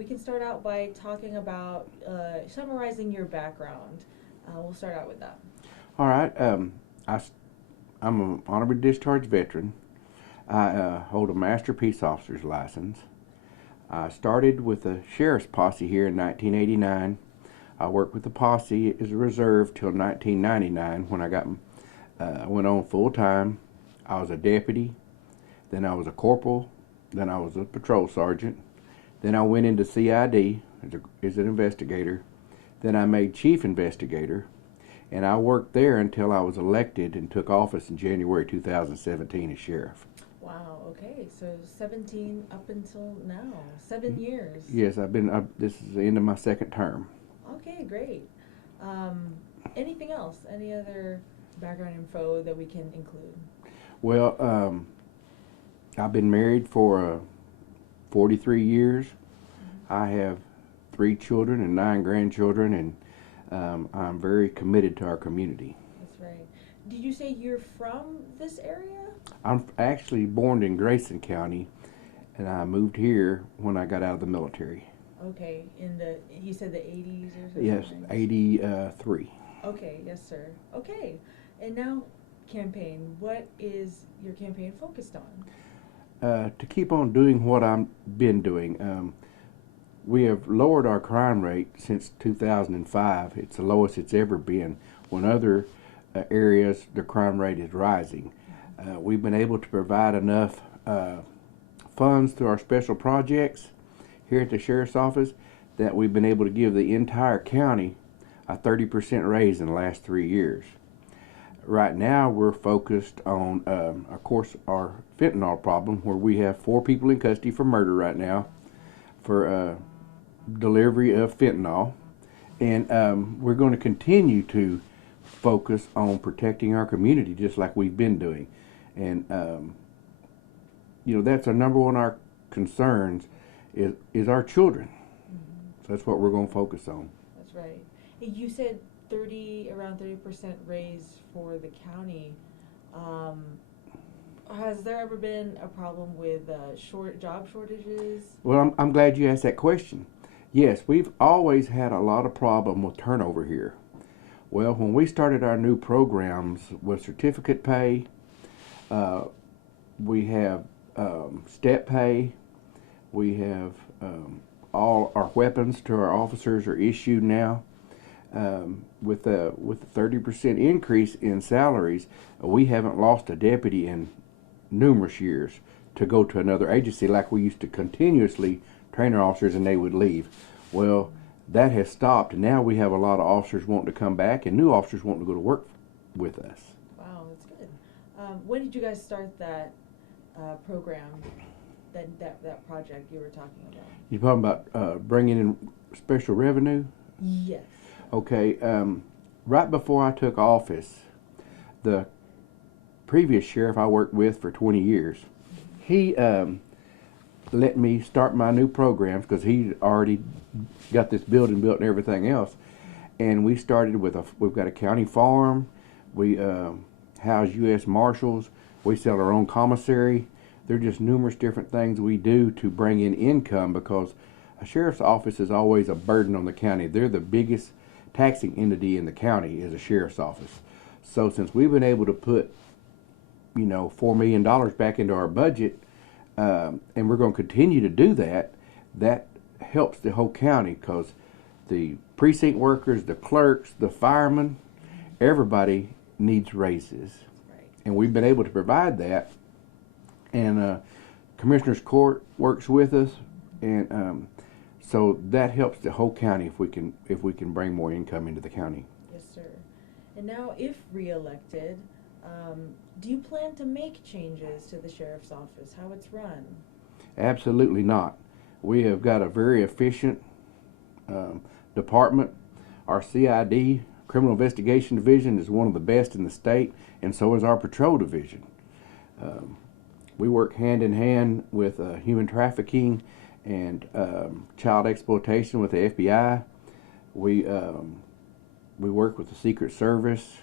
we can start out by talking about summarizing your background. We'll start out with that. All right. I'm an honorary discharge veteran. I hold a Master Peace Officer's license. I started with the Sheriff's Posse here in 1989. I worked with the posse as a reserve till 1999 when I went on full time. I was a deputy, then I was a corporal, then I was a patrol sergeant, then I went into CID as an investigator, then I made chief investigator, and I worked there until I was elected and took office in January 2017 as sheriff. Wow, okay, so 17 up until now, 7 years. Yes, this is the end of my second term. Okay, great. Anything else? Any other background info that we can include? Well, I've been married for 43 years. I have 3 children and 9 grandchildren, and I'm very committed to our community. That's right. Did you say you're from this area? I'm actually born in Grayson County, and I moved here when I got out of the military. Okay, you said the 80s or something? Yes, 83. Okay, yes, sir. Okay, and now campaign. What is your campaign focused on? To keep on doing what I've been doing. We have lowered our crime rate since 2005. It's the lowest it's ever been. When other areas, the crime rate is rising. We've been able to provide enough funds through our special projects here at the Sheriff's Office that we've been able to give the entire county a 30% raise in the last 3 years. Right now we're focused on, of course, our fentanyl problem, where we have 4 people in custody for murder right now for delivery of fentanyl. And we're going to continue to focus on protecting our community just like we've been doing. And, that's our number one our concerns is our children. So that's what we're going to focus on. That's right. Hey, you said around 30% raise for the county. Has there ever been a problem with job shortages? Well, I'm glad you asked that question. Yes, we've always had a lot of problem with turnover here. Well, when we started our new programs with certificate pay, we have step pay, we have all our weapons to our officers are issued now. With a 30% increase in salaries, we haven't lost a deputy in numerous years to go to another agency like we used to continuously train our officers and they would leave. Well, that has stopped, and now we have a lot of officers wanting to come back and new officers wanting to go to work with us. Wow, that's good. When did you guys start that program, that project you were talking about? You're talking about bringing in special revenue? Yes. Okay, right before I took office, the previous sheriff I worked with for 20 years, he let me start my new programs because he already got this building built and everything else. And we started we've got a county farm, we house U.S. Marshals, we sell our own commissary. There are just numerous different things we do to bring in income because a sheriff's office is always a burden on the county. They're the biggest taxing entity in the county is a sheriff's office. So since we've been able to put $4 million back into our budget, and we're going to continue to do that, that helps the whole county because the precinct workers, the clerks, the firemen, everybody needs raises. Right. And we've been able to provide that. And Commissioner's Court works with us, and so that helps the whole county if we can bring more income into the county. Yes, sir. And now, if reelected, do you plan to make changes to the sheriff's office, how it's run? Absolutely not. We have got a very efficient department. Our CID, Criminal Investigation Division, is one of the best in the state, and so is our patrol division. We work hand in hand with human trafficking and child exploitation with the FBI. We work with the Secret Service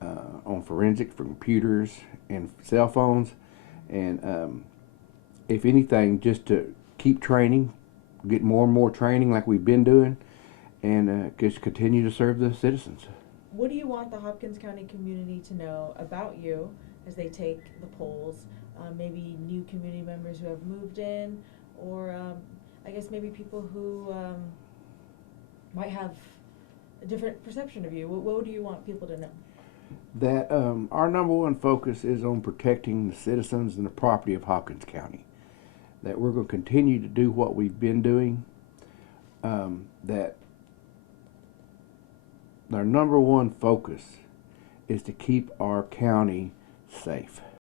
on forensic for computers and cell phones, and if anything, just to keep training, get more and more training like we've been doing, and just continue to serve the citizens. What do you want the Hopkins County community to know about you as they take the polls? Maybe new community members who have moved in, or I guess maybe people who might have a different perception of you. What do you want people to know? That our number one focus is on protecting the citizens and the property of Hopkins County. That we're going to continue to do what we've been doing. That our number one focus is to keep our county safe.